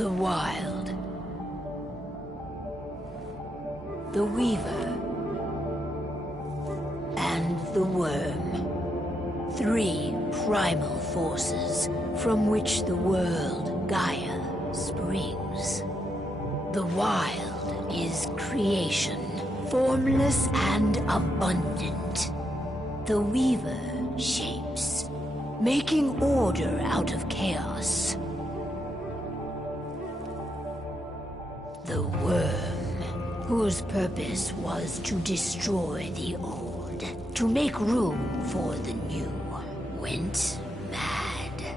The Wild. The Weaver. And the Worm. 3 primal forces from which the world, Gaia, springs. The Wild is creation, formless and abundant. The Weaver shapes, making order out of chaos. The Worm, whose purpose was to destroy the old, to make room for the new, went mad.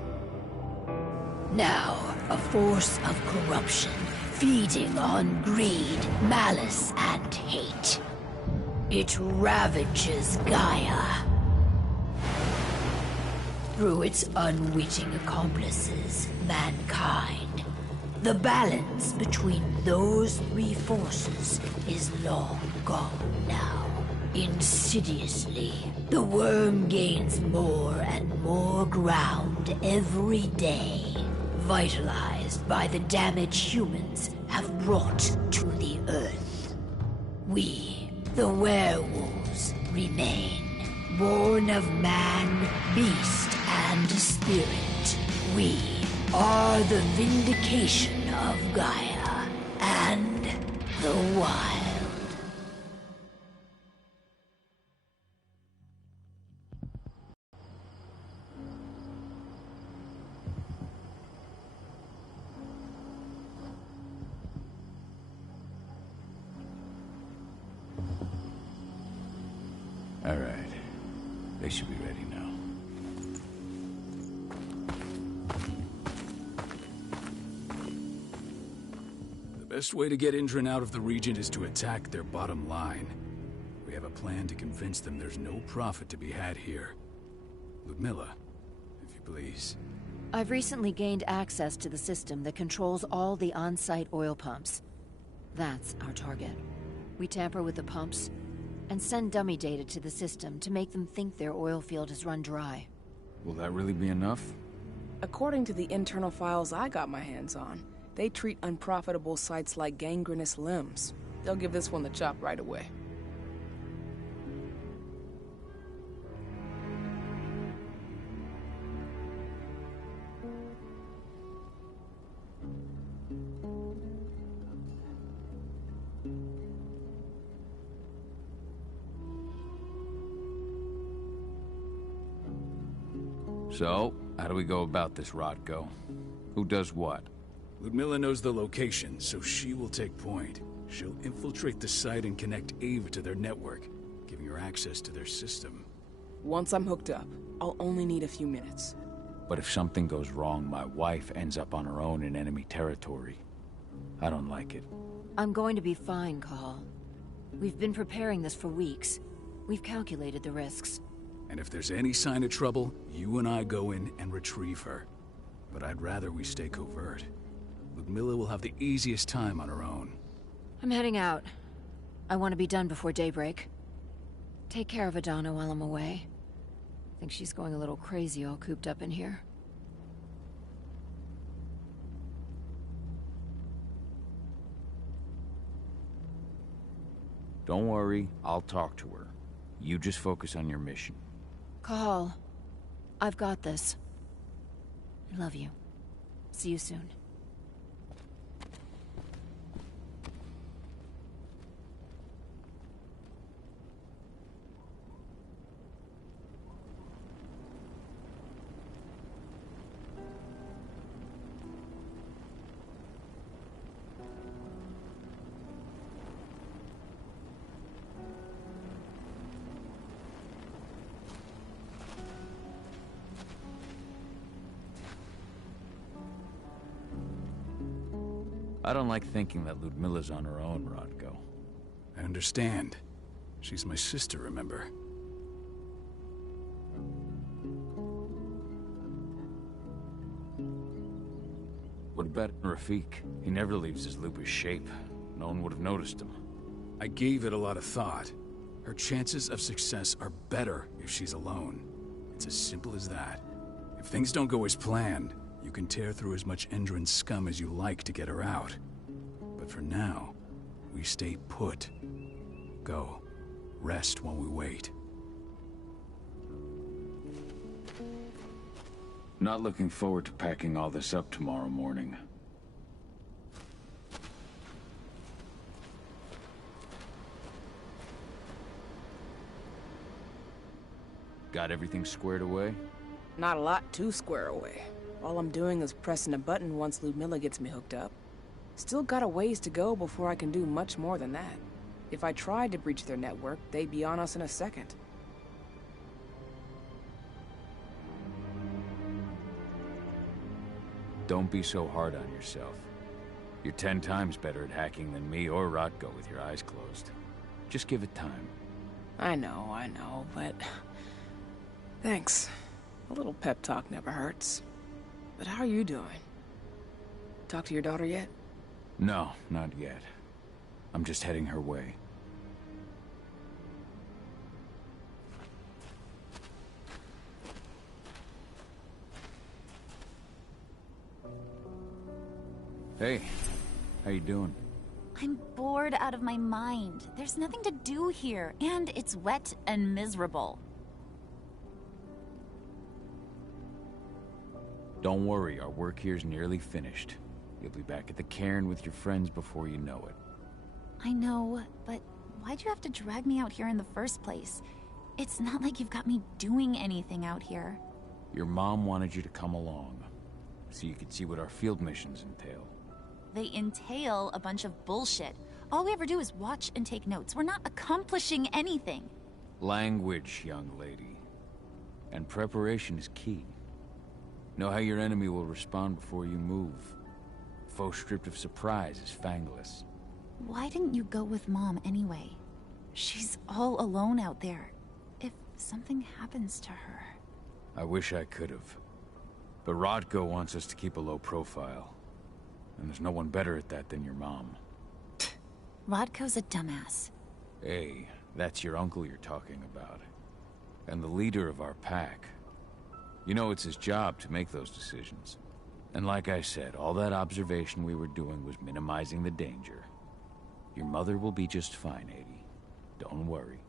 Now, a force of corruption, feeding on greed, malice, and hate. It ravages Gaia. Through its unwitting accomplices, mankind, the balance between those 3 forces is long gone now. Insidiously, the Worm gains more and more ground every day, vitalized by the damage humans have brought to the Earth. We, the werewolves, remain, born of man, beast, and spirit. We are the vindication of Gaia and the Wild. All right. They should be ready now. The best way to get Indran out of the region is to attack their bottom line. We have a plan to convince them there's no profit to be had here. Ludmilla, if you please. I've recently gained access to the system that controls all the on-site oil pumps. That's our target. We tamper with the pumps and send dummy data to the system to make them think their oil field has run dry. Will that really be enough? According to the internal files I got my hands on, they treat unprofitable sites like gangrenous limbs. They'll give this one the chop right away. So, how do we go about this, Rodko? Who does what? Ludmilla knows the location, so she will take point. She'll infiltrate the site and connect Ava to their network, giving her access to their system. Once I'm hooked up, I'll only need a few minutes. But if something goes wrong, my wife ends up on her own in enemy territory. I don't like it. I'm going to be fine, Call. We've been preparing this for weeks. We've calculated the risks. And if there's any sign of trouble, you and I go in and retrieve her. But I'd rather we stay covert. Ludmilla will have the easiest time on her own. I'm heading out. I want to be done before daybreak. Take care of Adana while I'm away. I think she's going a little crazy all cooped up in here. Don't worry, I'll talk to her. You just focus on your mission. Call. I've got this. I love you. See you soon. I don't like thinking that Ludmilla's on her own, Rodko. I understand. She's my sister, remember? What about Rafik? He never leaves his lupus shape. No one would have noticed him. I gave it a lot of thought. Her chances of success are better if she's alone. It's as simple as that. If things don't go as planned, You can tear through as much Endron scum as you like to get her out. But for now, we stay put. Go. Rest while we wait. Not looking forward to packing all this up tomorrow morning. Got everything squared away? Not a lot to square away. All I'm doing is pressing a button once Ludmilla gets me hooked up. Still got a ways to go before I can do much more than that. If I tried to breach their network, they'd be on us in a second. Don't be so hard on yourself. You're 10 times better at hacking than me or Rotko with your eyes closed. Just give it time. I know, but... Thanks. A little pep talk never hurts. But how are you doing? Talk to your daughter yet? No, not yet. I'm just heading her way. Hey, how you doing? I'm bored out of my mind. There's nothing to do here, and it's wet and miserable. Don't worry, our work here's nearly finished. You'll be back at the cairn with your friends before you know it. I know, but why'd you have to drag me out here in the first place? It's not like you've got me doing anything out here. Your mom wanted you to come along, so you could see what our field missions entail. They entail a bunch of bullshit. All we ever do is watch and take notes. We're not accomplishing anything. Language, young lady. And preparation is key. Know how your enemy will respond before you move. Faux stripped of surprise is fangless. Why didn't you go with Mom anyway? She's all alone out there. If something happens to her... I wish I could have. But Rodko wants us to keep a low profile. And there's no one better at that than your mom. Rodko's a dumbass. Hey, that's your uncle you're talking about. And the leader of our pack. You know it's his job to make those decisions. And like I said, all that observation we were doing was minimizing the danger. Your mother will be just fine, Adie. Don't worry.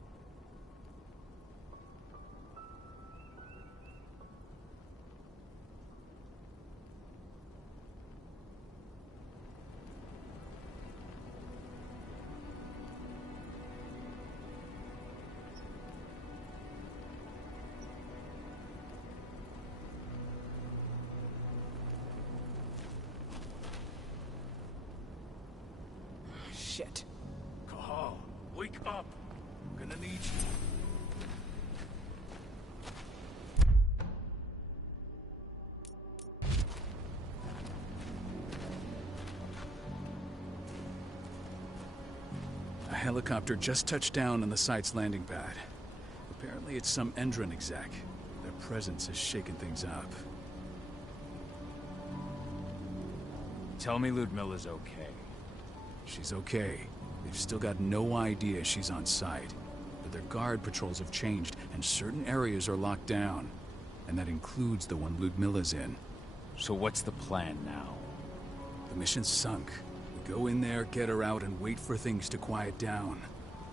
Shit. Cahal, wake up! I'm gonna need you. A helicopter just touched down on the site's landing pad. Apparently it's some Endron exec. Their presence has shaken things up. Tell me Ludmilla's okay. She's okay. They've still got no idea she's on site. But their guard patrols have changed, and certain areas are locked down. And that includes the one Ludmilla's in. So what's the plan now? The mission's sunk. We go in there, get her out, and wait for things to quiet down.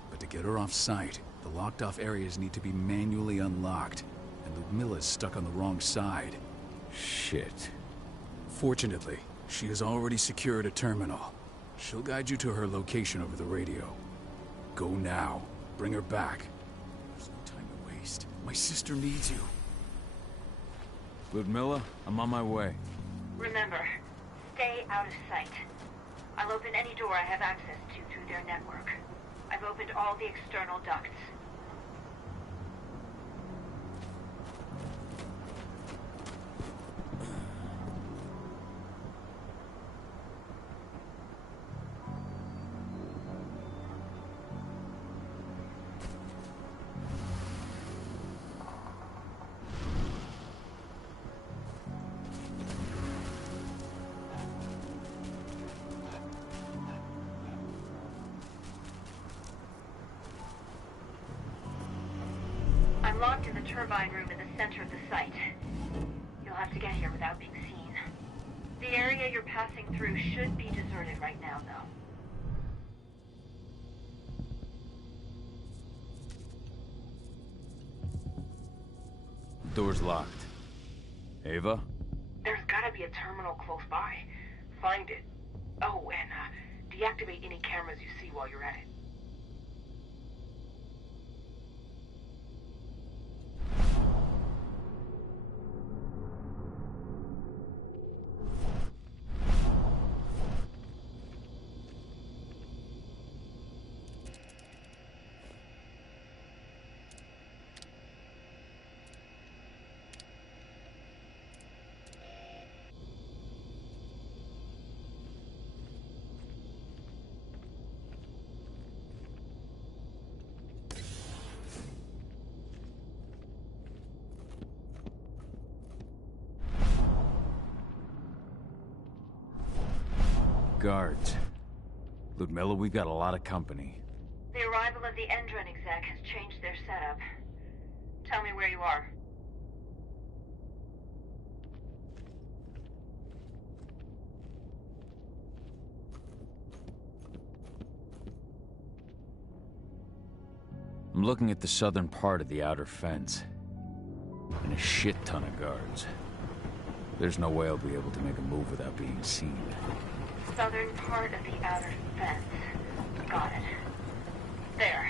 But to get her off site, the locked-off areas need to be manually unlocked. And Ludmilla's stuck on the wrong side. Shit. Fortunately, she has already secured a terminal. She'll guide you to her location over the radio. Go now. Bring her back. There's no time to waste. My sister needs you. Ludmilla, I'm on my way. Remember, stay out of sight. I'll open any door I have access to through their network. I've opened all the external ducts. I'm locked in the turbine room in the center of the site. You'll have to get here without being seen. The area you're passing through should be deserted right now, though. Door's locked. Ava? There's gotta be a terminal close by. Find it. Oh, and deactivate any cameras you see while you're at it. Guards. Ludmilla, we got a lot of company. The arrival of the Endron exec has changed their setup. Tell me where you are. I'm looking at the southern part of the outer fence. And a shit ton of guards. There's no way I'll be able to make a move without being seen. Southern part of the outer fence. Got it. There.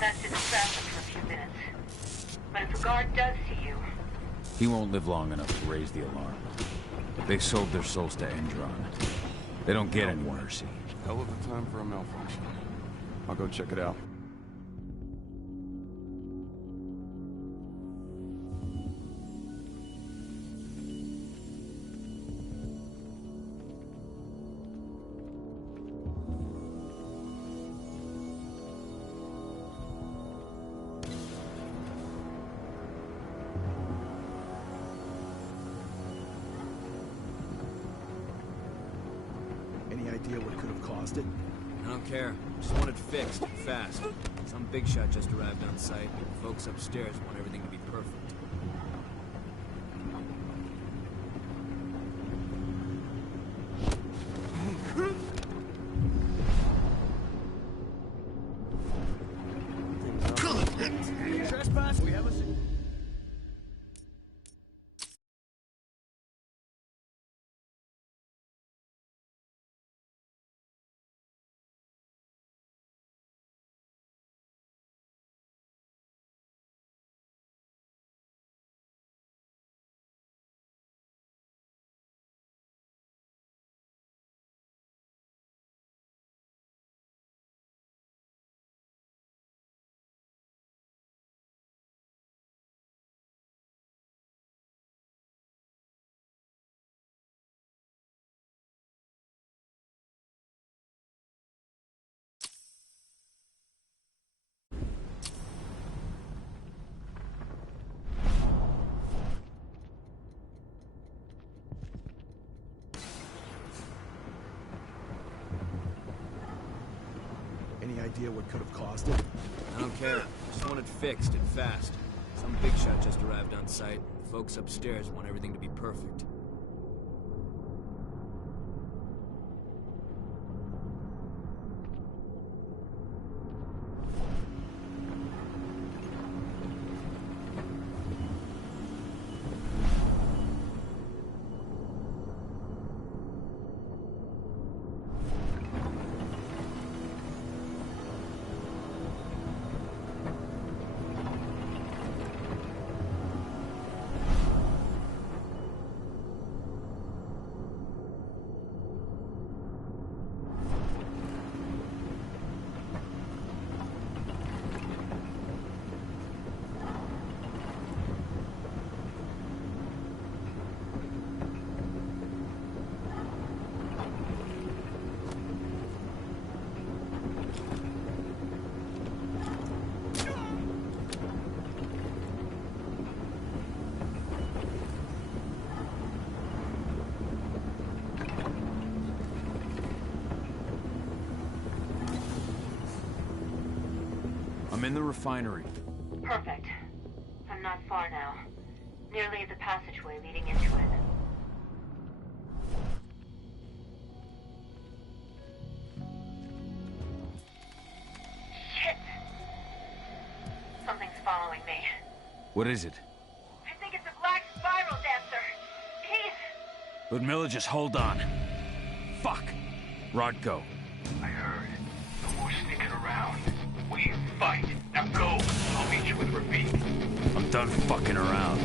That should distract them for a few minutes. But if a guard does see you... He won't live long enough to raise the alarm. They sold their souls to Endron. They don't get any mercy. Hell of a time for a malfunction. I'll go check it out. Any idea what could have caused it? I don't care. Just want it fixed, fast. Some big shot just arrived on site. Folks upstairs want everything to be perfect. Trespass, we have a... Any idea what could have caused it? I don't care. Just want it fixed and fast. Some big shot just arrived on site. Folks upstairs want everything to be perfect. I'm in the refinery. Perfect. I'm not far now. Nearly at the passageway leading into it. What is it? I think it's a black spiral dancer. He's... Ludmilla, just hold on. Fuck. Rod, go. I heard. No more sneaking around. We fight. Now go. I'll meet you with Rafik. I'm done fucking around.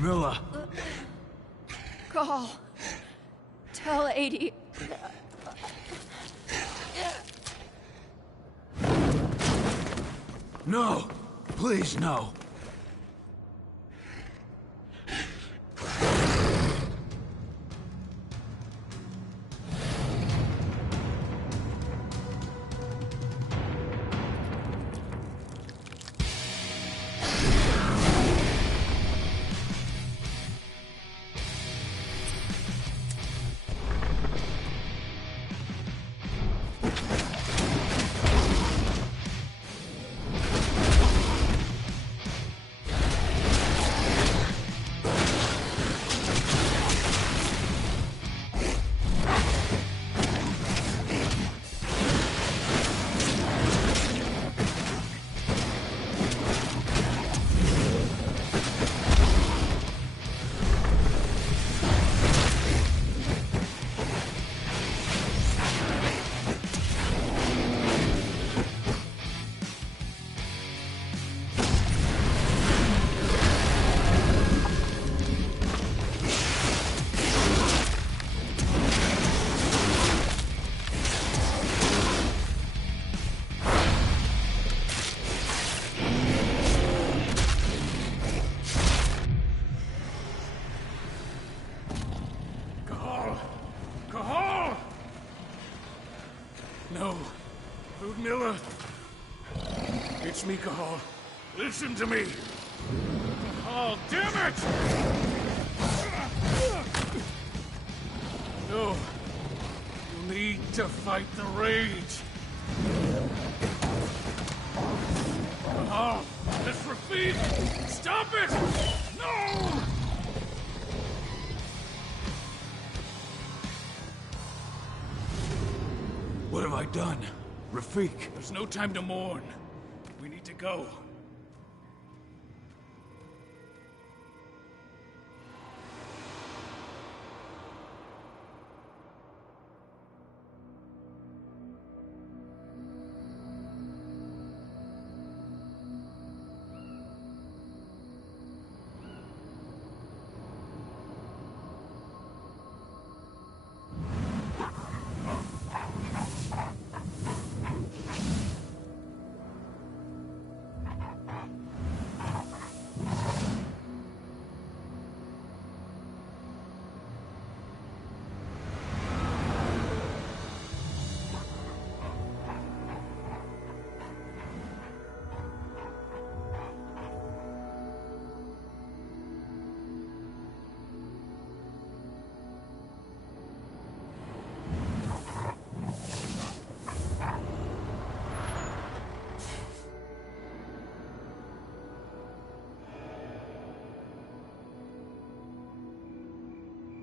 Ludmilla! Call. Tell 80. No! Please, no! No. Ludmilla. It's me, Cahal. Listen to me. Cahal, damn it! No. You need to fight the rage. Cahal, let's repeat. Stop it! No! What have I done? Rafik. There's no time to mourn. We need to go.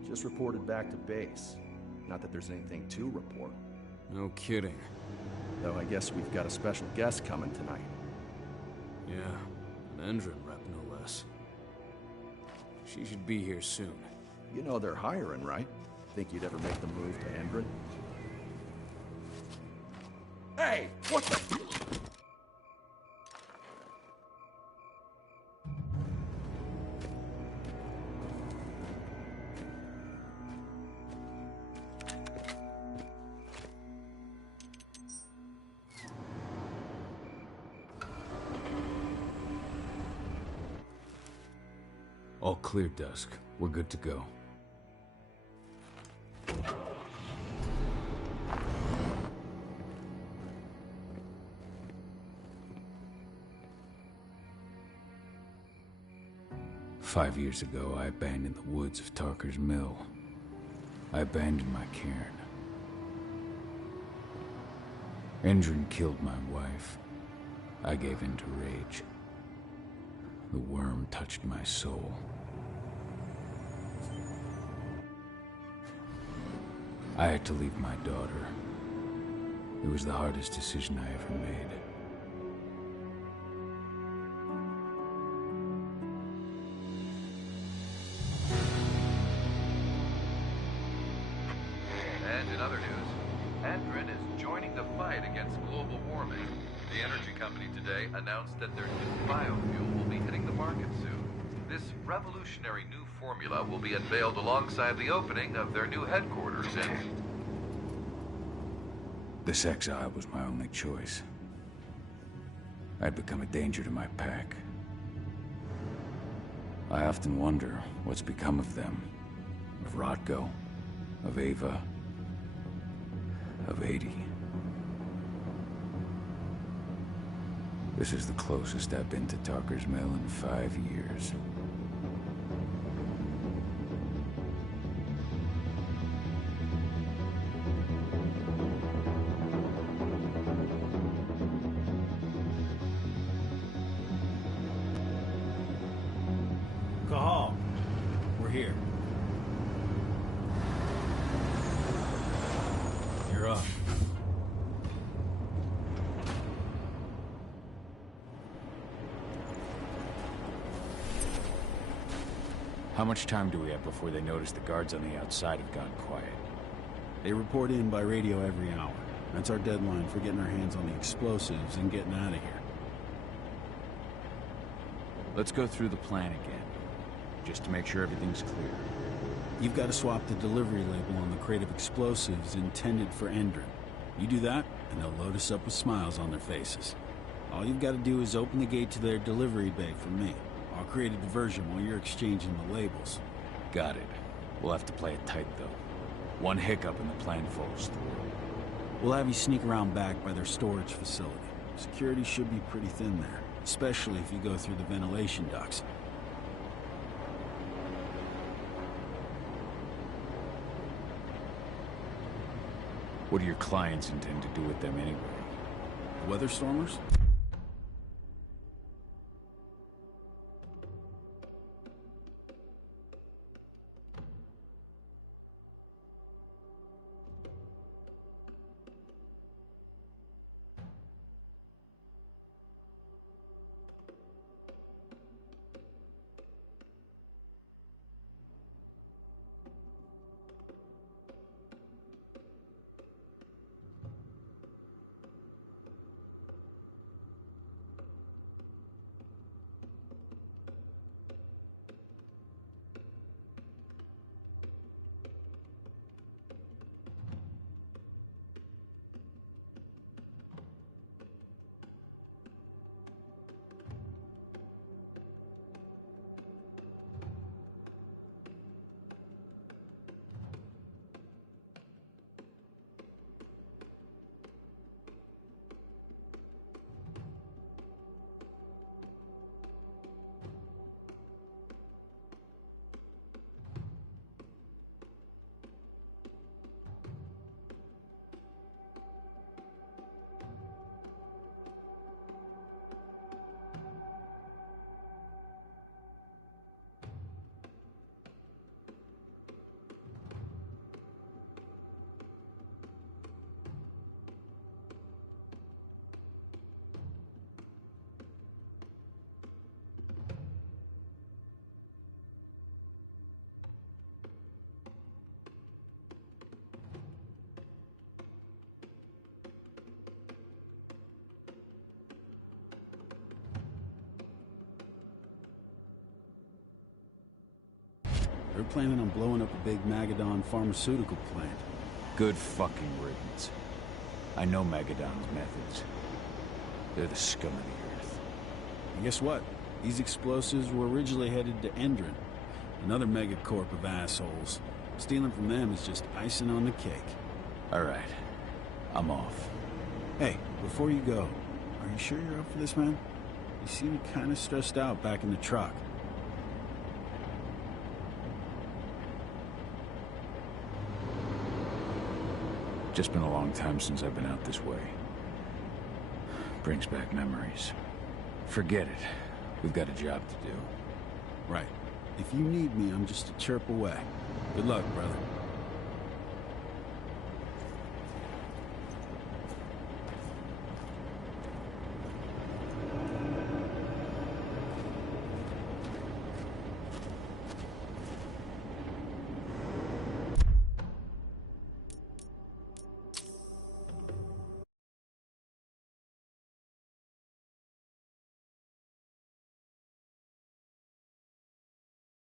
Just reported back to base. Not that there's anything to report. No kidding. Though I guess we've got a special guest coming tonight. Yeah, an Endron rep no less. She should be here soon. You know they're hiring, right? Think you'd ever make the move to Endron? Hey! What the... All clear, Dusk. We're good to go. "5 years ago, I abandoned the woods of Tarker's Mill. I abandoned my cairn. Endron killed my wife. I gave in to rage. The worm touched my soul. I had to leave my daughter. It was the hardest decision I ever made. And in other news, Endron is joining the fight against global warming. The energy company today announced that their new biofuel will be hitting the market soon. This revolutionary new formula will be unveiled alongside the opening of their new headquarters in... This exile was my only choice. I'd become a danger to my pack. I often wonder what's become of them. Of Rodko, of Ava, of 80. This is the closest I've been to Talker's Mill in 5 years. Cahal, we're here. You're up. How much time do we have before they notice the guards on the outside have gone quiet? They report in by radio every hour. That's our deadline for getting our hands on the explosives and getting out of here. Let's go through the plan again, just to make sure everything's clear. You've got to swap the delivery label on the crate of explosives intended for Endron. You do that, and they'll load us up with smiles on their faces. All you've got to do is open the gate to their delivery bay for me. I'll create a diversion while you're exchanging the labels. Got it. We'll have to play it tight, though. One hiccup and the plan falls through. We'll have you sneak around back by their storage facility. Security should be pretty thin there, especially if you go through the ventilation ducts. What do your clients intend to do with them anyway? The Weather Stormers? They're planning on blowing up a big Magadon pharmaceutical plant. Good fucking riddance. I know Magadon's methods. They're the scum of the earth. And guess what? These explosives were originally headed to Endron, another megacorp of assholes. Stealing from them is just icing on the cake. All right. I'm off. Hey, before you go, are you sure you're up for this, man? You seem kind of stressed out back in the truck. Just been a long time since I've been out this way. Brings back memories. Forget it. We've got a job to do. Right. If you need me, I'm just a chirp away. Good luck, brother.